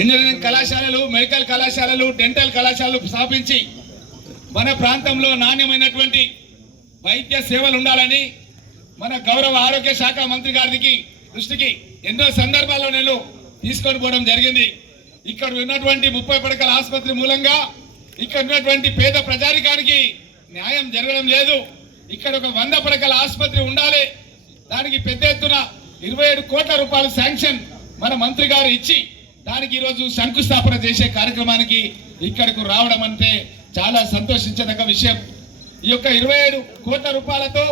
Engineering కళాశాలలు, medical కళాశాలలు, dental కళాశాలలు స్థాపించి మన ప్రాంతంలో నాణ్యమైనటువంటి వైద్య సేవలు ఉండాలని మన గౌరవ ఆరోగ్య శాఖ మంత్రి గారికి దృష్టికి ఎన్నో సందర్భాల్లో నేను తీసుకొని పోవడం జరిగింది. ఇక్కడ ఉన్నటువంటి 30 పడకల ఆసుపత్రి మూలంగా ఇక్కడ ఉన్నటువంటి పేద ప్రజానికానికి న్యాయం జరగడం లేదు. ఇక్కడ ఒక 100 పడకల ఆసుపత్రి ఉండాలి. దానికి పెద్ద ఎత్తున 27 కోట్ల రూపాయలు శాంక్షన్ మన మంత్రి గారు ఇచ్చి దానికి ఈరోజు శంకుస్థాపన చేసే కార్యక్రమానికి ఇక్కడకు రావడం అంటే చాలా సంతోషించదగ్గ విషయం. ఈ యొక్క 27 కోట్ల రూపాయలతో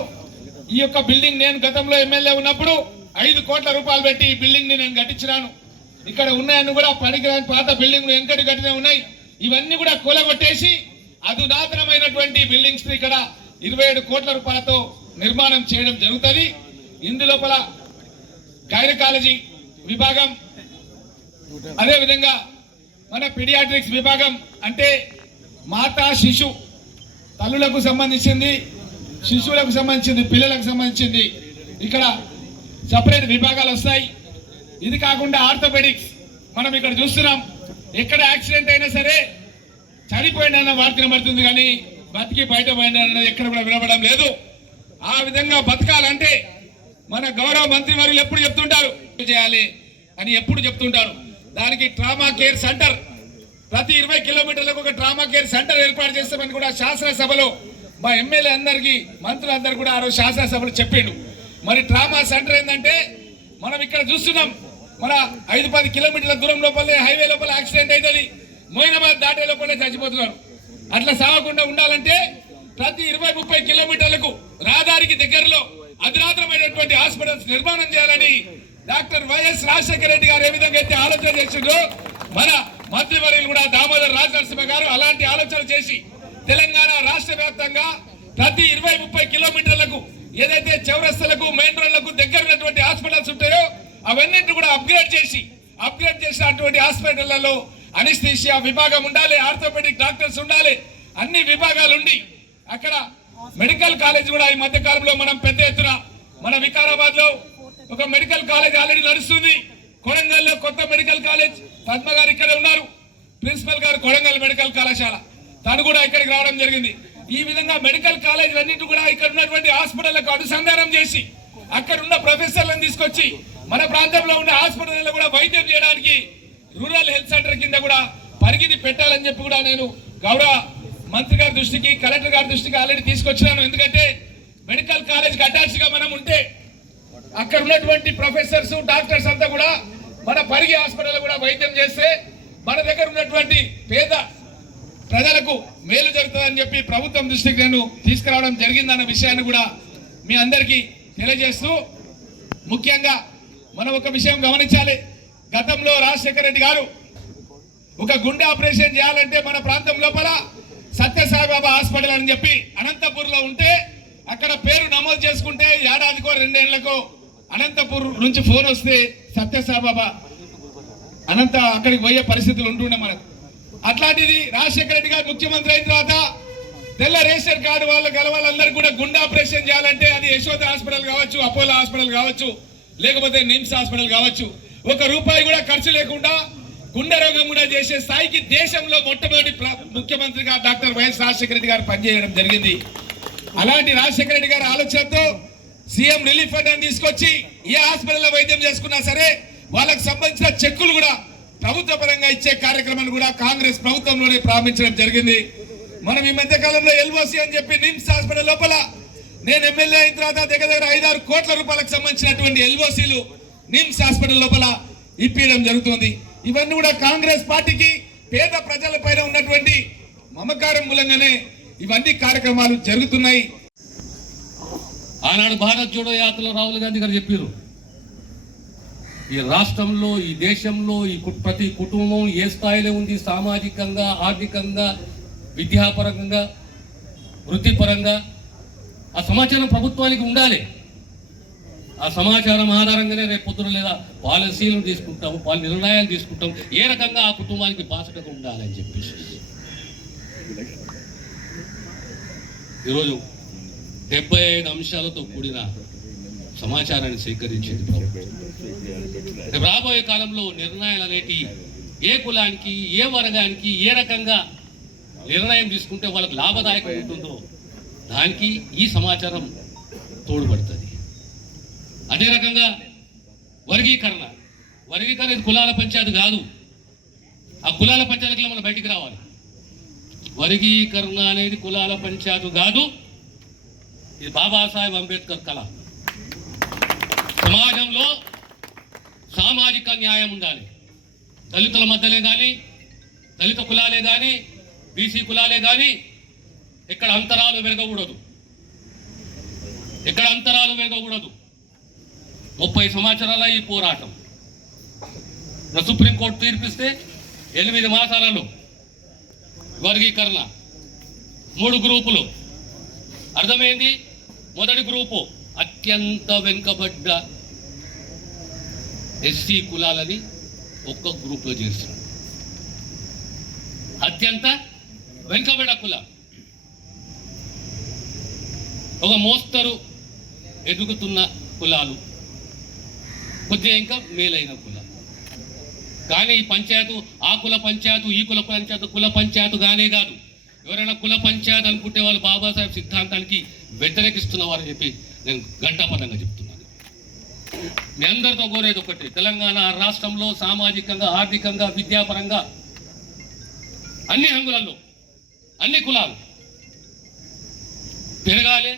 ఈ యొక్క బిల్డింగ్ నేను గతంలో ఎమ్మెల్యే ఉన్నప్పుడు 5 కోట్ల రూపాయలు పెట్టి ఈ బిల్డింగ్ ని నేను కట్టించినాను. ఇక్కడ ఉన్నాయని కూడా పనికిరాని పాత బిల్డింగ్లు వెనకటి కట్టిన ఉన్నాయి. ఇవన్నీ కూడా కూలగొట్టేసి అధునాతనమైనటువంటి బిల్డింగ్స్ ఇక్కడ 27 కోట్ల రూపాయలతో నిర్మాణం చేయడం జరుగుతుంది. ఇందులోపల గైనకాలజీ విభాగం, అదేవిధంగా మన పీడియాట్రిక్స్ విభాగం అంటే మాతా శిశు తల్లులకు సంబంధించింది, శిశువులకు సంబంధించింది, పిల్లలకు సంబంధించింది ఇక్కడ సపరేట్ విభాగాలు వస్తాయి. ఇది కాకుండా ఆర్థోపెడిక్స్ మనం ఇక్కడ చూస్తున్నాం. ఎక్కడ యాక్సిడెంట్ అయినా సరే చనిపోయిన వార్త వినబడుతుంది కానీ బతికి బయట పోయిన ఎక్కడ కూడా వినబడడం లేదు. ఆ విధంగా బతకాలంటే మన గౌరవ మంత్రి వారు ఎప్పుడు చెప్తుంటారు చేయాలి అని ఎప్పుడు చెప్తుంటారు. దానికి ట్రామా కేర్ సెంటర్ ప్రతి 20 కిలోమీటర్లకు ఒక ట్రామా కేర్ సెంటర్ ఏర్పాటు చేస్తామని కూడా శాసనసభలో మా ఎమ్మెల్యే అందరికీ మంత్రులందరూ కూడా ఆ రోజు శాసనసభలో చెప్పిండు. మరి ట్రామా సెంటర్ ఏంటంటే మనం ఇక్కడ చూస్తున్నాం, మన 5-10 కిలోమీటర్ల దూరం లోపలే హైవే లోపల యాక్సిడెంట్ అవుతుంది, మోయినాబాద్ దాటే లోపలే చచ్చిపోతున్నారు. అట్లా సాగకుండా ఉండాలంటే ప్రతి 20-30 కిలోమీటర్లకు రహదారికి దగ్గరలో అధునాతనమైనటువంటి హాస్పిటల్స్ నిర్మాణం చేయాలని డాక్టర్ వైఎస్ రాజశేఖర రెడ్డి గారు ఏ విధంగా అయితే ఆలోచన చేసిండ్రో మన మంత్రివర్యులు కూడా దామోదర్ రాజనరసింహ గారు అలాంటి ఆలోచన చేసి తెలంగాణ రాష్ట్ర వ్యాప్తంగా ప్రతి 20-30 కిలోమీటర్లకు ఏదైతే చౌరస్తలకు, మెయిన్ రోడ్లకు దగ్గర ఉన్నటువంటి హాస్పిటల్స్ ఉంటాయో అవన్నింటినీ కూడా అప్గ్రేడ్ చేసినటువంటి హాస్పిటళ్లలో అనెస్థీషియా విభాగం ఉండాలి, ఆర్థోపెడిక్ డాక్టర్స్ ఉండాలి, అన్ని విభాగాలు ఉండి అక్కడ మెడికల్ కాలేజ్ కూడా ఈ మధ్య కాలంలో మనం పెద్ద ఎత్తున మన వికారాబాద్ లో ఒక మెడికల్ కాలేజ్ ఆల్రెడీ నడుస్తుంది. కొడంగల్లో కొత్త మెడికల్ కాలేజ్ పద్మ గారు ఇక్కడ ఉన్నారు, ప్రిన్సిపల్ గారు కొడంగల్ మెడికల్ కళాశాల తను కూడా ఇక్కడికి రావడం జరిగింది. ఈ విధంగా మెడికల్ కాలేజ్ అన్నింటి కూడా ఇక్కడ ఉన్నటువంటి హాస్పిటళ్లకు అనుసంధానం చేసి అక్కడ ఉన్న ప్రొఫెసర్లను తీసుకొచ్చి మన ప్రాంతంలో ఉన్న హాస్పిటల్లో కూడా వైద్యం చేయడానికి రూరల్ హెల్త్ సెంటర్ కింద కూడా పరిగిది పెట్టాలని చెప్పి కూడా నేను గౌరవ మంత్రి గారి దృష్టికి, కలెక్టర్ గారి దృష్టికి ఆల్రెడీ తీసుకొచ్చినాను. ఎందుకంటే మెడికల్ కాలేజ్ అటాచ్ గా మనం ఉంటే అక్కడ ఉన్నటువంటి ప్రొఫెసర్స్, డాక్టర్స్ అంతా కూడా మన పరిగి హాస్పిటల్ కూడా వైద్యం చేస్తే మన దగ్గర ఉన్నటువంటి పేద ప్రజలకు మేలు జరుగుతుందని చెప్పి ప్రభుత్వం దృష్టికి నేను తీసుకురావడం జరిగిందన్న విషయాన్ని కూడా మీ అందరికీ తెలియజేస్తూ, ముఖ్యంగా మనం ఒక విషయం గమనించాలి. గతంలో రాజశేఖర రెడ్డి గారు ఒక గుండె ఆపరేషన్ చేయాలంటే మన ప్రాంతం లోపల సత్యసాయిబాబా హాస్పిటల్ అని చెప్పి అనంతపూర్ లో ఉంటే అక్కడ పేరు నమోదు చేసుకుంటే ఏడాదికో 2 ఏళ్లకో అనంతపూర్ నుంచి ఫోన్ వస్తే సత్యసాయిబాబా అక్కడికి పోయే పరిస్థితులు ఉంటుండే మనకు. అట్లాంటిది రాజశేఖర రెడ్డి గారు ముఖ్యమంత్రి అయిన తర్వాత తెల్ల రేషన్ కార్డు వాళ్ళందరూ కూడా గుండె ఆపరేషన్ చేయాలంటే అది యశోద హాస్పిటల్ కావచ్చు, అపోలో హాస్పిటల్ కావచ్చు, లేకపోతే నిమ్స్ హాస్పిటల్ కావచ్చు, ₹1 కూడా ఖర్చు లేకుండా గుండె రోగం కూడా చేసే స్థాయికి దేశంలో మొట్టమొదటి ముఖ్యమంత్రిగా డాక్టర్ వైఎస్ రాజశేఖర రెడ్డి గారు పనిచేయడం జరిగింది. అలాంటి రాజశేఖర రెడ్డి గారి ఆలోచనతో సీఎం రిలీఫ్ ఫండ్ అని తీసుకొచ్చి ఏ హాస్పిటల్లో వైద్యం చేసుకున్నా సరే వాళ్ళకి సంబంధించిన చెక్కులు కూడా ప్రభుత్వ పరంగా ఇచ్చే కార్యక్రమాన్ని కూడా కాంగ్రెస్ ప్రభుత్వంలోనే ప్రారంభించడం జరిగింది. మనం ఈ మధ్య కాలంలో ఎల్ఓసి అని చెప్పి నిమ్స్ హాస్పిటల్ లోపల నేను ఎమ్మెల్యే అయిన తర్వాత దగ్గర 5-6 కోట్ల రూపాయలకు సంబంధించినటువంటి ఎల్ఓసీలు నిమ్స్ హాస్పిటల్ లోపల ఇప్పించడం జరుగుతుంది. ఇవన్నీ కూడా కాంగ్రెస్ పార్టీకి పేద ప్రజల పైన ఉన్నటువంటి మమకారం మూలంగానే ఇవన్నీ కార్యక్రమాలు జరుగుతున్నాయి. ఆనాడు భారత్ జోడో యాత్రలో రాహుల్ గాంధీ గారు చెప్పారు, ఈ రాష్ట్రంలో, ఈ దేశంలో ఈ ప్రతి కుటుంబం ఏ స్థాయిలో ఉంది, సామాజికంగా, ఆర్థికంగా, విద్యాపరంగా, వృత్తిపరంగా ఆ సమాచారం ప్రభుత్వానికి ఉండాలి. ఆ సమాచారం ఆధారంగానే రేపు పొద్దున లేదా పాలసీలను తీసుకుంటాము, నిర్ణయాలు తీసుకుంటాం, ఏ రకంగా ఆ కుటుంబానికి బాసటగా ఉండాలని చెప్పేసి ఈరోజు 75 అంశాలతో కూడిన సమాచారాన్ని సేకరించింది ప్రభుత్వం. రాబోయే కాలంలో నిర్ణయాలు అనేటి ఏ కులానికి ఏ వర్గానికి ఏ రకంగా నిర్ణయం తీసుకుంటే వాళ్ళకు లాభదాయకం ఉంటుందో దానికి ఈ సమాచారం తోడ్పడుతుంది. అదే రకంగా వర్గీకరణ ఇది కులాల పంచాయతీ కాదు. ఆ కులాల పంచాయతీలో మనం బయటికి రావాలి. వర్గీకరణ అనేది కులాల పంచాయతీ కాదు, ఇది బాబాసాహెబ్ అంబేద్కర్ కళ. సమాజంలో సామాజిక న్యాయం ఉండాలి. దళితుల మధ్యలే కానీ, దళిత కులాలే కానీ, బీసీ కులాలే కానీ ఎక్కడ అంతరాలు పెరగకూడదు. 30 సంవత్సరాల ఈ పోరాటం. సుప్రీంకోర్టు తీర్పిస్తే 8 మాసాలలో వర్గీకరణ 3 గ్రూపులు. అర్థమైంది. మొదటి గ్రూపు అత్యంత వెనుకబడ్డ ఎస్సీ కులాలని ఒక్క గ్రూప్లో చేస్తున్నారు. అత్యంత వెనుకబడ్డ కులం, ఒక మోస్తరు ఎదుగుతున్న కులాలు, కొద్దిగా ఇంకా మేలైన కులాలు. కానీ ఈ పంచాయతీ ఆ కుల పంచాయతీ ఈ కుల పంచాయతీ కుల పంచాయతీ గానే కాదు. ఎవరైనా కుల పంచాయతీ అనుకుంటే వాళ్ళు బాబాసాహెబ్ సిద్ధాంతానికి వ్యతిరేకిస్తున్నవారని చెప్పి నేను ఘంటాపథంగా చెప్తున్నాను. మీ అందరితో కోరేది ఒకటి, తెలంగాణ రాష్ట్రంలో సామాజికంగా, ఆర్థికంగా, విద్యాపరంగా అన్ని హంగులలో అన్ని కులాలు పెరగాలి,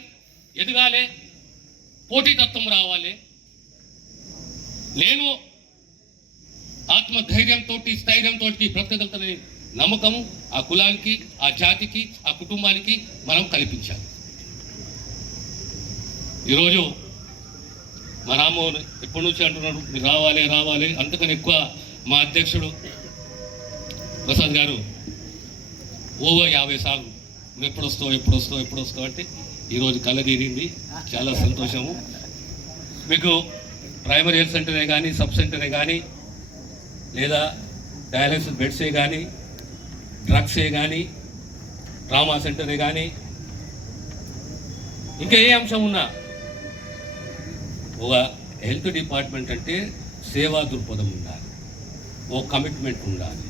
ఎదగాలి, పోటీతత్వం రావాలి. నేను ఆత్మధైర్యంతో, స్థైర్యంతో బ్రతకగలుగుతానని నమ్మకము ఆ కులానికి, ఆ జాతికి, ఆ కుటుంబానికి మనం కల్పించాలి. ఈరోజు మా రామ్మోహన్ ఎప్పటి నుంచి అంటున్నాడు మీరు రావాలి. అంతకని ఎక్కువ మా అధ్యక్షుడు ప్రసాద్ గారు ఓవర్ 50 సార్లు నువ్వు ఎప్పుడు వస్తావు అంటే ఈరోజు కళ్ళ తీరింది. చాలా సంతోషము. మీకు ప్రైమరీ హెల్త్ సెంటరే కానీ, సబ్ సెంటరే కానీ, లేదా డయాలసిస్ బెడ్సే కానీ, డ్రగ్సే కానీ, ట్రామా సెంటరే కానీ, ఇంకా ఏ అంశం ఉన్నా ఒక హెల్త్ డిపార్ట్మెంట్ అంటే సేవా దృక్పథం ఉండాలి, ఓ కమిట్మెంట్ ఉండాలి.